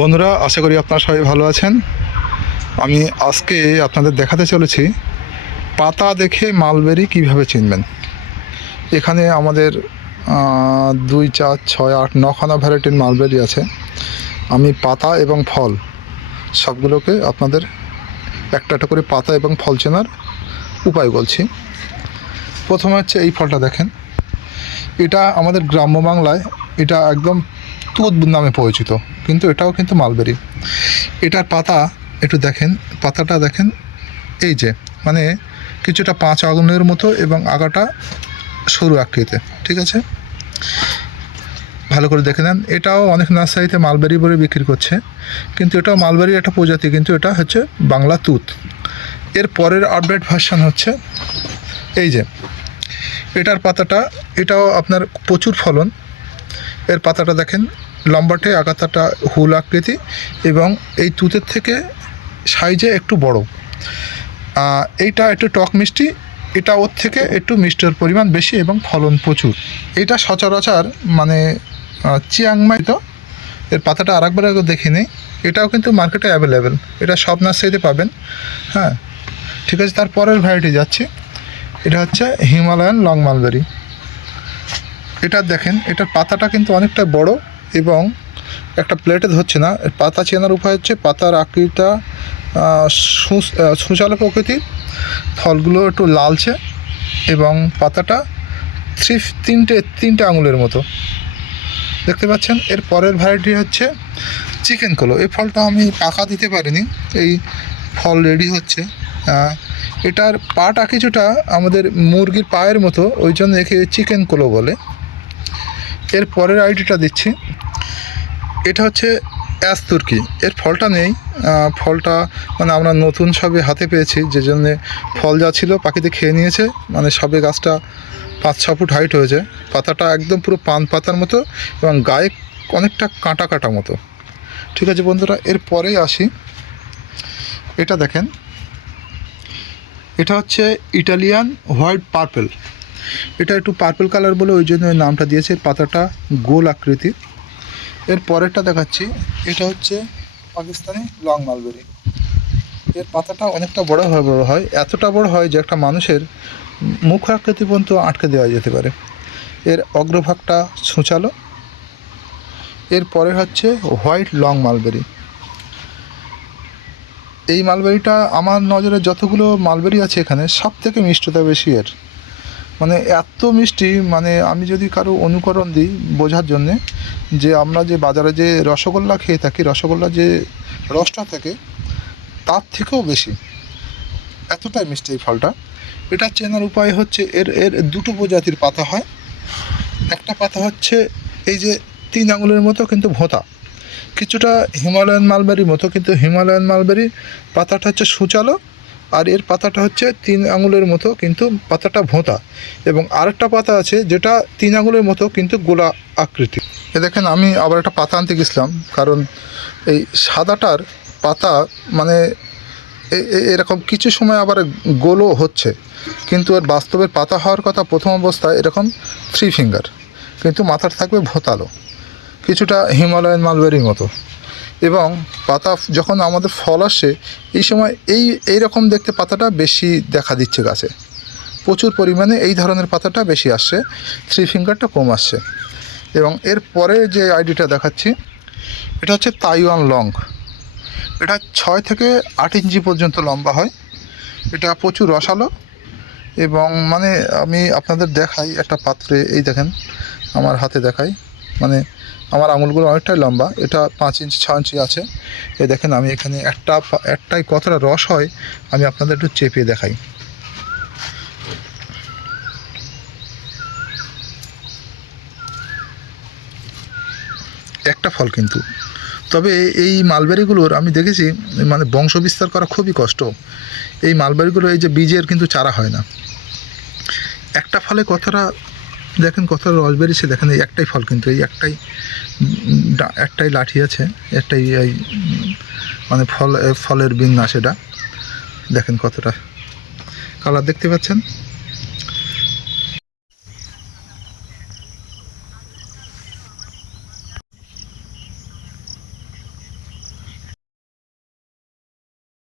বন্ধুরা, আশা করি আপনারা সবাই ভালো আছেন। আমি আজকে আপনাদের দেখাতে চলেছি পাতা দেখে মালবেরি কিভাবে চিনবেন। এখানে আমাদের 2, 4, 6, 8, 9খানা ভ্যারাইটির মালবেরি আছে। আমি পাতা এবং ফল সবগুলোকে আপনাদের একটা একটা করে পাতা এবং ফল চেনার উপায় বলছি। প্রথমে হচ্ছে এই ফলটা দেখেন, এটা আমাদের গ্রাম্য বাংলায় এটা একদম তুঁত নামে পরিচিত, কিন্তু এটাও কিন্তু মালবেরি। এটার পাতা একটু দেখেন, পাতাটা দেখেন, এই যে মানে কিছুটা 5 আগুনের মতো এবং আগাটা সরু আকৃতিতে, ঠিক আছে, ভালো করে দেখে নেন। এটাও অনেক নার্সারিতে মালবেরি বলে বিক্রি করছে, কিন্তু এটাও মালবেরির একটা প্রজাতি, কিন্তু এটা হচ্ছে বাংলা তুঁত। এর পরের আপডেট ভার্সান হচ্ছে এই যে এটার পাতাটা, এটাও আপনার প্রচুর ফলন। এর পাতাটা দেখেন লম্বাটে, আগাতাটা হুল আকৃতি এবং এই তুঁতের থেকে সাইজে একটু বড়। এইটা একটু টক মিষ্টি, এটা ওর থেকে একটু মিষ্টির পরিমাণ বেশি এবং ফলন প্রচুর। এটা সচরাচর মানে চিয়াংমাই, তো এর পাতাটা আরেকবার দেখে নেই। এটাও কিন্তু মার্কেটে অ্যাভেলেবেল, এটা সব নার্সারিতে পাবেন। হ্যাঁ, ঠিক আছে। তারপরের ভ্যারাইটি যাচ্ছে, এটা হচ্ছে হিমালয়ান লং মালবেরি। এটা দেখেন, এটার পাতাটা কিন্তু অনেকটা বড় এবং একটা প্লেটে ধরছে না। পাতা চেনার উপায় হচ্ছে পাতার আকৃতিটা সুচালো প্রকৃতির, ফলগুলো একটু লালচে এবং পাতাটা তিনটে আঙুলের মতো, দেখতে পাচ্ছেন। এর পরের ভ্যারাইটি হচ্ছে চিকেন কোলো। এই ফলটা আমি পাকা দিতে পারিনি, এই ফল রেডি হচ্ছে। এটার পাটা কিছুটা আমাদের মুরগির পায়ের মতো, ওই জন্য একে চিকেন কোলো বলে। এর পরের আইডিটা দিচ্ছি, এটা হচ্ছে অ্যাশ তুর্কি। এর ফলটা নেই, ফলটা মানে আমরা নতুন সবে হাতে পেয়েছি, যে জন্যে ফল যা ছিল পাখিতে খেয়ে নিয়েছে, মানে সবে গাছটা 5-6 ফুট হাইট হয়েছে। পাতাটা একদম পুরো পান পাতার মতো এবং গায়ে অনেকটা কাঁটা কাটা মতো, ঠিক আছে বন্ধুরা। এর পরেই আসি, এটা দেখেন, এটা হচ্ছে ইটালিয়ান হোয়াইট পার্পেল। এটা একটু পার্পেল কালার বলে ওই জন্য ওই নামটা দিয়েছে। পাতাটা গোল আকৃতির। এর পরেরটা দেখাচ্ছি, এটা হচ্ছে পাকিস্তানি লং মালবেরি। এর পাতাটা অনেকটা বড় হয়, এতটা বড় হয় যে একটা মানুষের মুখ আকৃতি পর্যন্ত আটকে দেওয়া যেতে পারে। এর অগ্রভাগটা ছুঁচালো। এর পরে হচ্ছে হোয়াইট লং মালবেরি। এই মালবেরিটা আমার নজরে যতগুলো মালবেরি আছে এখানে সব থেকে মিষ্টতা বেশি এর, মানে এত মিষ্টি, মানে আমি যদি কারো অনুকরণ দিই বোঝার জন্যে, যে আমরা যে বাজারে যে রসগোল্লা খেয়ে থাকি, রসগোল্লা যে রসটা থাকে তার থেকেও বেশি, এতটাই মিষ্টি এই ফলটা। এটা চেনার উপায় হচ্ছে এর দুটো প্রজাতির পাতা হয়। একটা পাতা হচ্ছে এই যে 3 আঙুলের মতো কিন্তু ভোঁতা, কিছুটা হিমালয়ান মালবেরির মতো, কিন্তু হিমালয়ান মালবেরির পাতাটা হচ্ছে সুচালো, আর এর পাতাটা হচ্ছে 3 আঙুলের মতো কিন্তু পাতাটা ভোঁতা। এবং আরেকটা পাতা আছে যেটা 3 আঙুলের মতো কিন্তু গোলা আকৃতি। এ দেখেন, আমি আবার একটা পাতা আনতে গেছিলাম, কারণ এই সাদাটার পাতা মানে এরকম কিছু সময় আবার গোলও হচ্ছে, কিন্তু এর বাস্তবের পাতা হওয়ার কথা প্রথম অবস্থায় এরকম 3 ফিঙ্গার, কিন্তু মাথার থাকবে ভোঁতালো, কিছুটা হিমালয়ান মালবেরির মতো। এবং পাতা যখন আমাদের ফল আসে এই সময় এইরকম দেখতে পাতাটা বেশি দেখা দিচ্ছে গাছে, প্রচুর পরিমাণে এই ধরনের পাতাটা বেশি আসছে, 3 ফিঙ্গারটা কম আসছে। এবং এর পরে যে আইডিটা দেখাচ্ছি, এটা হচ্ছে তাইওয়ান লং। এটা 6 থেকে 8 ইঞ্চি পর্যন্ত লম্বা হয়। এটা প্রচুর রসালো এবং মানে আমি আপনাদের দেখাই একটা পাত্রে, এই দেখেন আমার হাতে দেখাই, মানে আমার আঙুলগুলো অনেকটাই লম্বা, এটা 5 ইঞ্চি 6 ইঞ্চি আছে। এই দেখেন, আমি এখানে একটাই কতটা রস হয় আমি আপনাদের একটু চেপে দেখাই। একটা ফল কিন্তু, তবে এই মালবেরিগুলোর আমি দেখেছি মানে বংশ বিস্তার করা খুবই কষ্ট। এই মালবেরিগুলো এই যে বীজের কিন্তু চারা হয় না। একটা ফলে কতটা দেখেন, কতটা রস বেরিয়েছে দেখেন। এই একটাই ফল, কিন্তু এই একটাই লাঠি আছে, একটাই এই মানে ফলের বিন্যাস। এটা দেখেন কতটা কালার দেখতে পাচ্ছেন।